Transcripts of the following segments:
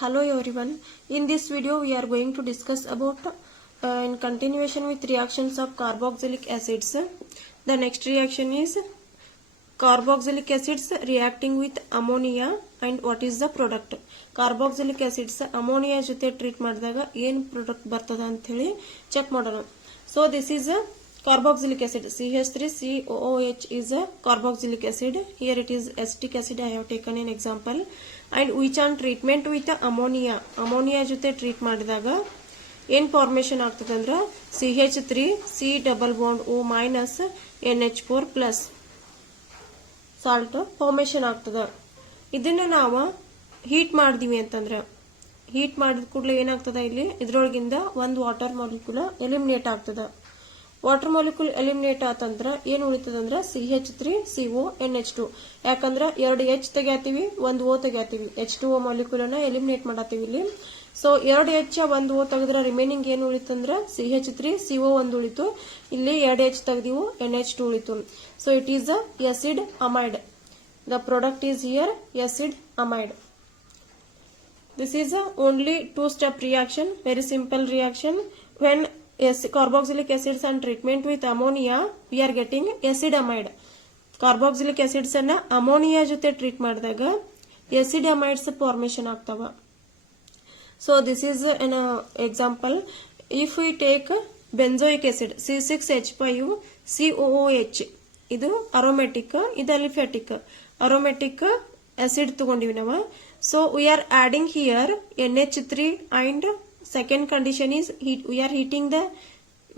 Hello everyone. In this video we are going to discuss about in continuation with reactions of carboxylic acids. The next reaction is carboxylic acids reacting with ammonia and what is the product. Carboxylic acids ammonia ಜೊತೆ treat ಮಾಡಿದಾಗ ಏನು product ಬರ್ತದ ಅಂತ ಹೇಳಿ check ಮಾಡೋಣ. So this is a carboxylic acid CH3COOH is a carboxylic acid. Here it is acetic acid I have taken an example. And which on treatment with ammonia ಜೊತೆ treat ಮಾಡಿದಾಗ ಏನ್ formation ಆಗ್ತದೆ ಅಂದ್ರೆ CH3C double bond O minus NH4 plus salt formation ಆಗ್ತದ. ಇದನ್ನ ನಾವು heat ಮಾಡಿದೀವಿ ಅಂತಂದ್ರೆ ಹೀಟ್ ಮಾಡಿದ ಕೂಡಲೇ ಏನಾಗ್ತದ ಇಲ್ಲಿ ಇದ್ರೊಳಗಿಂದ ಒಂದು ವಾಟರ್ ಮಾಲಿಕ್ಯೂಲ್ ಎಲಿಮಿನೇಟ್ ಆಗ್ತದ. ವಾಟರ್ ಮಾಲಿಕ್ಯೂಲ್ ಎಲಿಮಿನೇಟ್ ಆತಂದ್ರ ಏನ್ ಉಳಿತದಂದ್ರ CH3CO NH2 ಯಾಕಂದ್ರ 2 H ತೆಗ್ಯಾತೀವಿ 1 O ತೆಗ್ಯಾತೀವಿ H2O ಮಾಲಿಕ್ಯೂಲ್ ಅನ್ನ ಎಲಿಮಿನೇಟ್ ಮಾಡಾತೀವಿ ಇಲ್ಲಿ. ಸೊ 2 H 1 O ತೆಗೆದ್ರ ರಿಮೈನಿಂಗ್ ಏನು ಉಳಿತಂದ್ರ CH3CO 1 ಉಳಿತು, ಇಲ್ಲಿ 2 H ತೆಗ್ದಿವು NH2 ಉಳಿತು. So it is a acid amide. The product is here acid amide. This is a only two-step reaction, very simple reaction. When carboxylic acids and treatment with ammonia, we are getting acid amide. Carboxylic acids ಅನ್ನ ammonia ಜೊತೆ treat ಮಾಡಿದಾಗ acid amides formation ಆಗ್ತಾವ. So this is an example. If we take benzoic acid C6H5COOH, ಇದು aromatic, ಇದು aliphatic. Aromatic acid ತಗೊಂಡಿವಿ ನಾವು. So we are adding here NH3 and second condition is we are heating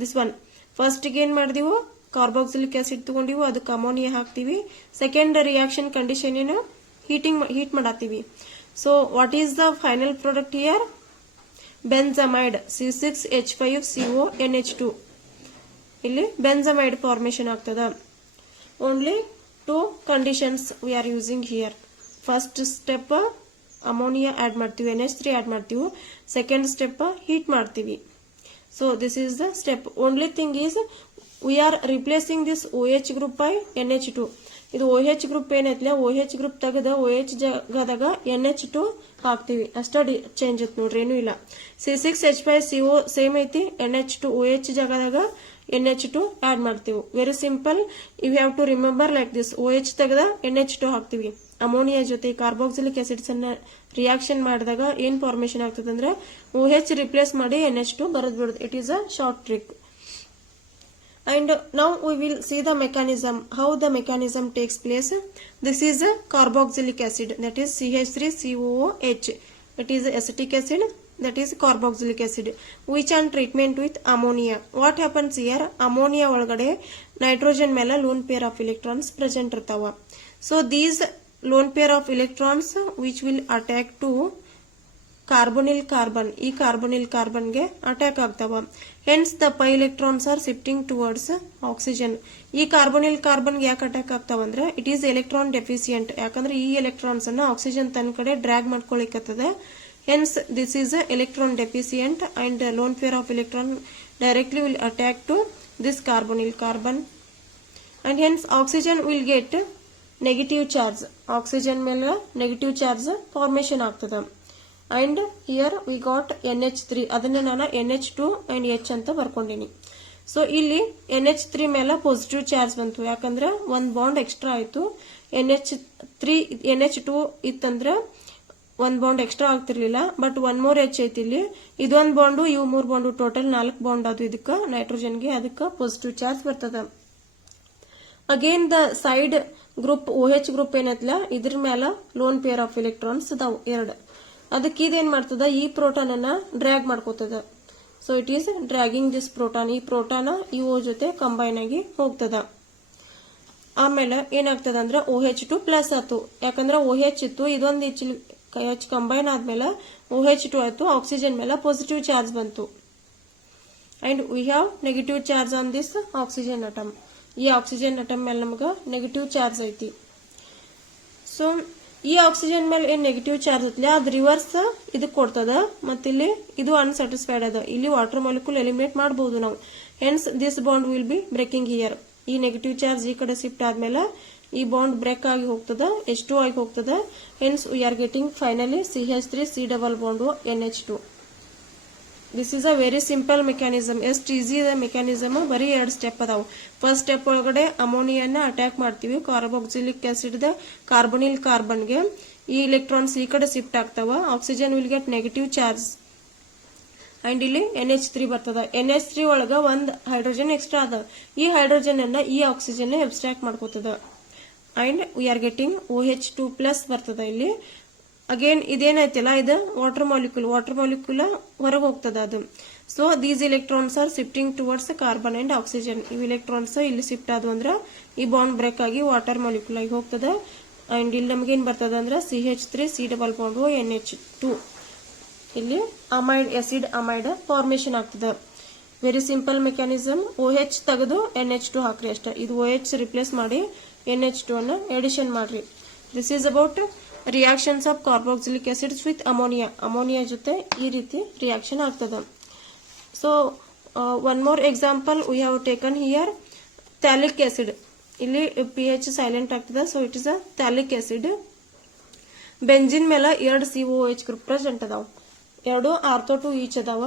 this one. First again ಮಾಡಿದೀವಿ carboxylic acid ತಗೊಂಡಿವಿ, ಅದಕ್ಕೆ ammonia ಹಾಕ್ತಿವಿ. Second reaction condition ಏನು heat ಮಾಡಾತೀವಿ. So what is the final product here benzamide C6H5CONH2. ಇಲ್ಲಿ benzamide formation ಆಗ್ತದ. Only two conditions we are using here. First step ammonia add ಮಾಡ್ತೀವಿ, NH3 add ಮಾಡ್ತೀವಿ. Second step heat ಮಾಡ್ತೀವಿ. So this is the step. Only thing is we are replacing this OH group by NH2. ಇದು OH group ಏನೈತಿಲ್ಲ, OH group ತೆಗೆದ OH ಜಾಗದಾಗ NH2 ಹಾಕ್ತಿವಿ, ಅಷ್ಟ change ಐತಿ ನೋಡ್ರಿ, ಏನೂ ಇಲ್ಲ. C6H5CO ಸೇಮ್ ಐತಿ, NH2 OH ಜಾಗದಾಗ NH2 ಆಡ್ ಮಾಡ್ತೀವಿ. Very simple. You have to remember like this. OH ತೆಗೆದ NH2 ಹಾಕ್ತಿವಿ. ಅಮೋನಿಯಾ ಜೊತೆ ಕಾರ್ಬಾಕ್ಸಿಲಿಕ್ ಆಸಿಡ್ಸ್ ಅನ್ನ ರಿಯಾಕ್ಷನ್ ಮಾಡಿದಾಗ ಏನ್ ಫಾರ್ಮೇಶನ್ ಆಗ್ತದಂದ್ರೆ OH ರಿಪ್ಲೇಸ್ ಮಾಡಿ NH2 ಬರದ್ ಬಿಡುದು. It is a short trick. And now we will see the mechanism, how the mechanism takes place. This is a carboxylic acid, that is CH3COOH. It is acetic acid, that is carboxylic acid, which on treatment with ammonia. What happens here? Ammonia ಒಳಗಡೆ nitrogen ಮೇಲೆ lone pair of electrons present ಇರ್ತಾವ. So these lone pair of electrons which will attack to carbonyl carbon, ಈ carbonyl carbon ಗೆ attack ಆಗ್ತಾವ. Hence the pi electrons are shifting towards oxygen. ಈ carbonyl carbon ಗೆ ಯಾಕೆ attack ಆಗ್ತಾವ ಅಂದ್ರೆ it is electron ಡೆಫಿಸಿಯೆಂಟ್. ಯಾಕಂದ್ರೆ ಈ ಎಲೆಕ್ಟ್ರಾನ್ಸ್ ಅನ್ನ ಆಕ್ಸಿಜನ್ ತನ್ನ ಕಡೆ drag ಮಾಡ್ಕೊಳ್ಳಿಕತ್ತದ. Hence this is a electron deficient and lone pair of electron directly will attack to this carbonyl carbon, and hence oxygen will get negative charge. Oxygen ಮೇಲೆ negative charge formation ಆಗ್ತದ. And here we got NH3, ಅದನ್ನ ನಾನು NH2 and H ಅಂತ ಬರ್ಕೊಂಡಿನಿ. So ಇಲ್ಲಿ NH3 ಮೇಲೆ positive charge ಬಂತು, ಯಾಕಂದ್ರೆ ಒಂದ್ ಬಾಂಡ್ ಎಕ್ಸ್ಟ್ರಾ ಆಯ್ತು. NH2 ಇತ್ತಂದ್ರ ಒಂದ್ ಬಾಂಡ್ ಎಕ್ಸ್ಟ್ರಾ ಆಗ್ತಿರ್ಲಿಲ್ಲ, ಬಟ್ ಒನ್ ಮೋರ್ H ಐತಿ ಇಲ್ಲಿ. ಇದೊಂದ್ ಬಾಂಡು ಇವು 3 ಬಾಂಡು ಟೋಟಲ್ 4 ಬಾಂಡ್ ಅದು ಇದಕ್ಕ ನೈಟ್ರೋಜನ್ಗೆ, ಅದಕ್ಕ ಪಾಸಿಟಿವ್ ಚಾರ್ಜ್ ಬರ್ತದ. Again the side group OH group ಏನೈತಲ್ಲ ಇದ್ರ ಮೇಲೆ ಲೋನ್ ಪೇರ್ ಆಫ್ ಎಲೆಕ್ಟ್ರಾನ್ಸ್ ಅದಾವ 2. ಅದಕ್ಕೆ ಇದೇನ್ ಮಾಡ್ತದ, ಈ ಪ್ರೋಟಾನ್ ಅನ್ನ ಡ್ರ್ಯಾಗ್ ಮಾಡ್ಕೋತದ. So it is dragging this proton. ಈ ಪ್ರೋಟಾನ್ ಇವು ಜೊತೆ ಕಂಬೈನ್ ಆಗಿ ಹೋಗ್ತದ. ಆಮೇಲೆ ಏನಾಗ್ತದ ಅಂದ್ರೆ OH2 ಪ್ಲಸ್ ಆಯ್ತು, ಯಾಕಂದ್ರೆ OH ಇತ್ತು, ಇದೊಂದು H ಕಂಬೈನ್ ಆದ್ಮೇಲೆ OH2 ಆಯ್ತು, ಆಕ್ಸಿಜನ್ ಮೇಲೆ ಪಾಸಿಟಿವ್ ಚಾರ್ಜ್ ಬಂತು. And we have negative charge on this oxygen atom. ಈ ಆಕ್ಸಿಜನ್ ಅಟಮ್ ಮೇಲೆ ನಮಗ ನೆಗೆಟಿವ್ ಚಾರ್ಜ್ ಐತಿ. ಸೊ ಈ ಆಕ್ಸಿಜನ್ ಮೇಲೆ ಏನ್ ನೆಗೆಟಿವ್ ಚಾರ್ಜ್ ಐತಿ ಅದ್ ರಿವರ್ಸ್ ಇದಕ್ ಕೊಡ್ತದ. ಮತ್ತಿಲ್ಲಿ ಇದು ಅನ್ಸ್ಯಾಟಿಸ್ಫೈಡ್ ಅದ, ಇಲ್ಲಿ ವಾಟರ್ ಮಾಲಿಕ್ಯೂಲ್ ಎಲಿಮಿನೇಟ್ ಮಾಡಬಹುದು ನಾವು. Hence this bond will be breaking here. ಈ ನೆಗೆಟಿವ್ ಚಾರ್ಜ್ ಈ ಕಡೆ ಶಿಫ್ಟ್ ಆದ್ಮೇಲೆ ಈ ಬಾಂಡ್ ಬ್ರೇಕ್ ಆಗಿ ಹೋಗ್ತದ H2 ಆಗಿ ಹೋಗ್ತದ. Hence we are getting finally CH3 C double bond NH2. This is a very simple mechanism. ಎಷ್ಟು ಈಸಿ ಇದೆ ಮೆಕ್ಯಾನಿಸಮ್. ಬರೀ 2 ಸ್ಟೆಪ್ ಅದಾವು. ಫಸ್ಟ್ ಸ್ಟೆಪ್ ಒಳಗಡೆ ಅಮೋನಿಯಾನ ಅಟ್ಯಾಕ್ ಮಾಡ್ತೀವಿ. ಕಾರ್ಬಾಕ್ಸಿಲಿಕ್ ಆಸಿಡ್ ದ ಕಾರ್ಬನಿಲ್ ಕಾರ್ಬನ್ಗೆ ಈ ಎಲೆಕ್ಟ್ರಾನ್ಸ್ ಈ ಕಡೆ ಶಿಫ್ಟ್ ಆಗ್ತಾವ. Oxygen will get negative charge and ಇಲ್ಲಿ NH3 ಬರ್ತದ. NH3 ಒಳಗ ಒಂದ್ ಹೈಡ್ರೋಜನ್ ಎಕ್ಸ್ಟ್ರಾ ಅದ. ಈ ಹೈಡ್ರೋಜನ್ ಅನ್ನ ಈ ಆಕ್ಸಿಜನ್ ಎಬ್ಸ್ಟ್ರಾಕ್ಟ್ ಮಾಡ್ಕೋತದ and we are getting OH2 plus ಬರ್ತದ. ಇಲ್ಲಿ ಅಗೇನ್ ಇದೇನೈತಿಲ್ಲ ಇದು ವಾಟರ್ ಮಾಲಿಕ್ಯೂಲ್ ಹೊರಗೆ ಹೋಗ್ತದ ಅದು. So these electrons R shifting towards carbon and oxygen. ಇವ್ ಎಲೆಕ್ಟ್ರಾನ್ಸ್ ಇಲ್ಲಿ ಶಿಫ್ಟ್ ಆದ್ವು ಅಂದ್ರ ಈ ಬಾಂಡ್ ಬ್ರೇಕ್ ಆಗಿ ವಾಟರ್ ಮಾಲಿಕ್ಯೂಲ್ ಆಗಿ ಹೋಗ್ತದ ಅಂಡ್ ಇಲ್ಲಿ ನಮ್ಗೆ ಏನ್ ಬರ್ತದ ಅಂದ್ರ CH3 C double bond NH2. ಇಲ್ಲಿ ಅಮೈಡ್ ಆಸಿಡ್ ಅಮೈಡ್ ಫಾರ್ಮೇಶನ್ ಆಗ್ತದ. Very simple mechanism. OH ತೆಗೆದು NH2 ಹಾಕ್ರಿ ಅಷ್ಟೇ. ಇದು OH ರಿಪ್ಲೇಸ್ ಮಾಡಿ NH2 ಅನ್ನ ಎಡಿಷನ್ ಮಾಡ್ರಿ. This is about reactions of carboxylic acids with ammonia ಜೊತೆ ಈ ರೀತಿ ರಿಯಾಕ್ಷನ್ ಆಗ್ತದ. So one more example we have taken here phthalic acid. ಇಲ್ಲಿ pH ಸೈಲೆಂಟ್ ಆಗ್ತದ. So it is a phthalic acid. Benzene ಮೇಲೆ 2 COOH group present ಅದಾವ. 2 ಆರ್ಥೋ2 each ಅದಾವ.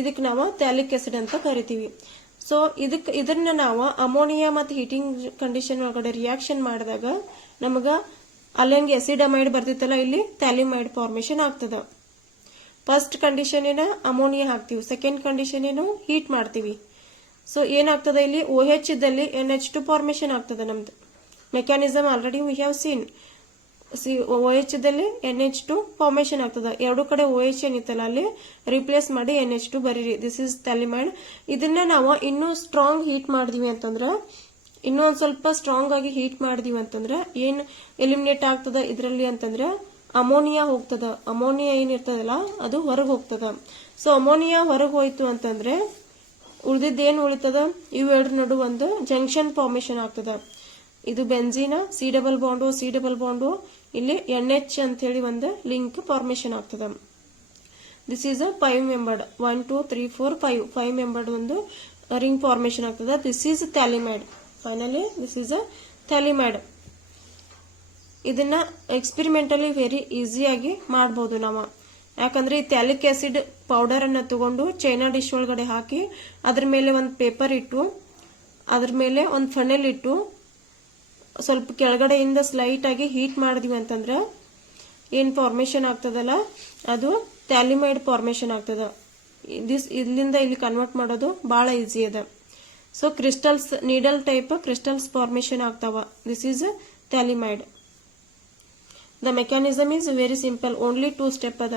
ಇದಕ್ಕೆ ನಾವು ಥ್ಯಾಲಿಕ್ ಆಸಿಡ್ ಅಂತ ಕರಿತೀವಿ. ಸೊ ಇದನ್ನ ನಾವು ಅಮೋನಿಯಾ ಮತ್ತು ಹೀಟಿಂಗ್ ಕಂಡೀಷನ್ ಒಳಗಡೆ ರಿಯಾಕ್ಷನ್ ಮಾಡಿದಾಗ ನಮಗ ಅಲ್ಲಂಗೆ ಆಸಿಡ್ ಅಮೈಡ್ ಬರ್ತಿತ್ತಲ್ಲ, ಇಲ್ಲಿ ಥ್ಯಾಲಿಮೈಡ್ ಫಾರ್ಮೇಶನ್ ಆಗ್ತದ. ಫಸ್ಟ್ ಕಂಡೀಷನ್ ಏನ ಅಮೋನಿಯಾ ಹಾಕ್ತಿವಿ. ಸೆಕೆಂಡ್ ಕಂಡೀಷನ್ ಏನು ಹೀಟ್ ಮಾಡ್ತೀವಿ. ಸೊ ಏನಾಗ್ತದ ಇಲ್ಲಿ OH ಇದ್ದಲ್ಲಿ NH2 ಫಾರ್ಮೇಶನ್ ಆಗ್ತದ. ನಮ್ದು mechanism already we have seen. OH ಇದ್ದಲ್ಲಿ NH2 ಫಾರ್ಮೇಶನ್ ಆಗ್ತದ. 2 ಕಡೆ OH ಏನಿತ್ತಲ್ಲ ಅಲ್ಲಿ ರಿಪ್ಲೇಸ್ ಮಾಡಿ NH2 ಬರೀರಿ. This is phthalimide. ಇದನ್ನ ನಾವು ಇನ್ನೂ ಸ್ಟ್ರಾಂಗ್ ಹೀಟ್ ಮಾಡಿದ್ವಿ ಅಂತಂದ್ರ, ಇನ್ನೂ ಒಂದ್ ಸ್ವಲ್ಪ ಸ್ಟ್ರಾಂಗ್ ಆಗಿ ಹೀಟ್ ಮಾಡಿದೀವಿ ಅಂತಂದ್ರೆ ಏನ್ ಎಲಿಮಿನೇಟ್ ಆಗ್ತದ ಇದರಲ್ಲಿ ಅಂತಂದ್ರೆ ಅಮೋನಿಯಾ ಹೋಗ್ತದ. ಅಮೋನಿಯಾ ಏನಿರ್ತದಲ್ಲ ಅದು ಹೊರಗೆ ಹೋಗ್ತದ. ಸೊ ಅಮೋನಿಯಾ ಹೊರಗೆ ಹೋಯ್ತು ಅಂತಂದ್ರೆ ಉಳಿದಿದ್ದೇನು ಉಳಿತದ, ಇವೆರಡು ನಡು ಒಂದು ಜಂಕ್ಷನ್ ಫಾರ್ಮೇಶನ್ ಆಗ್ತದ. ಇದು ಬೆಂಜಿನ C double bond ಇಲ್ಲಿ NH ಅಂತ ಹೇಳಿ ಒಂದು ಲಿಂಕ್ ಫಾರ್ಮೇಶನ್ ಆಗ್ತದ. This is a 5 membered 1 2 3 4 5 membered ಒಂದು ರಿಂಗ್ ಫಾರ್ಮೇಶನ್ ಆಗ್ತದ. This is phthalimide. Finally this is a phthalimide. ಇದನ್ನ ಎಕ್ಸ್ಪೆರಿಮೆಂಟಲಿ ವೆರಿ ಈಸಿಯಾಗಿ ಮಾಡಬಹುದು ನಾವು. ಯಾಕಂದ್ರೆ ಈ ಥ್ಯಾಲಿಕ್ ಆಸಿಡ್ ಪೌಡರ್ ಅನ್ನ ತಗೊಂಡು ಚೈನಾ ಡಿಶ್ ಒಳಗಡೆ ಹಾಕಿ ಅದ್ರ ಮೇಲೆ ಒಂದು ಪೇಪರ್ ಇಟ್ಟು ಅದ್ರ ಮೇಲೆ ಒಂದು ಫನೆಲ್ ಇಟ್ಟು ಸ್ವಲ್ಪ ಕೆಳಗಡೆಯಿಂದ ಸ್ಲೈಟ್ ಆಗಿ ಹೀಟ್ ಮಾಡಿದ್ವಿ ಅಂತಂದ್ರೆ ಏನ್ ಫಾರ್ಮೇಶನ್ ಆಗ್ತದಲ್ಲ ಅದು ಥ್ಯಾಲಿಮೈಡ್ ಫಾರ್ಮೇಶನ್ ಆಗ್ತದ. ಇಲ್ಲಿಂದ ಇಲ್ಲಿ ಕನ್ವರ್ಟ್ ಮಾಡೋದು ಬಹಳ ಈಸಿ ಅದ. So crystals needle type crystals formation ಆಗ್ತಾವ. This is phthalimide. The mechanism is very simple. Only 2 step ಅದ.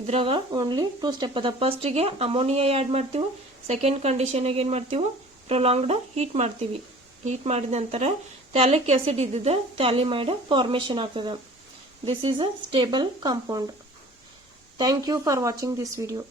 ಇದ್ರಾಗ ಓನ್ಲಿ 2 ಸ್ಟೆಪ್ ಅದ. ಫಸ್ಟ್ ಗೆ ಅಮೋನಿಯಾ ಆಡ್ ಮಾಡ್ತೀವಿ. ಸೆಕೆಂಡ್ ಕಂಡೀಷನ್ ಏನ್ ಮಾಡ್ತೀವಿ, ಪ್ರೊಲಾಂಗ್ಡ್ ಹೀಟ್ ಮಾಡ್ತೀವಿ. ಹೀಟ್ ಮಾಡಿದ ನಂತರ ಥ್ಯಾಲಿಕ್ ಆಸಿಡ್ ಇದ್ದಿದ್ದ ಥ್ಯಾಲಿಮೈಡ್ ಫಾರ್ಮೇಶನ್ ಆಗ್ತದ. This is a stable compound. Thank you for watching this video.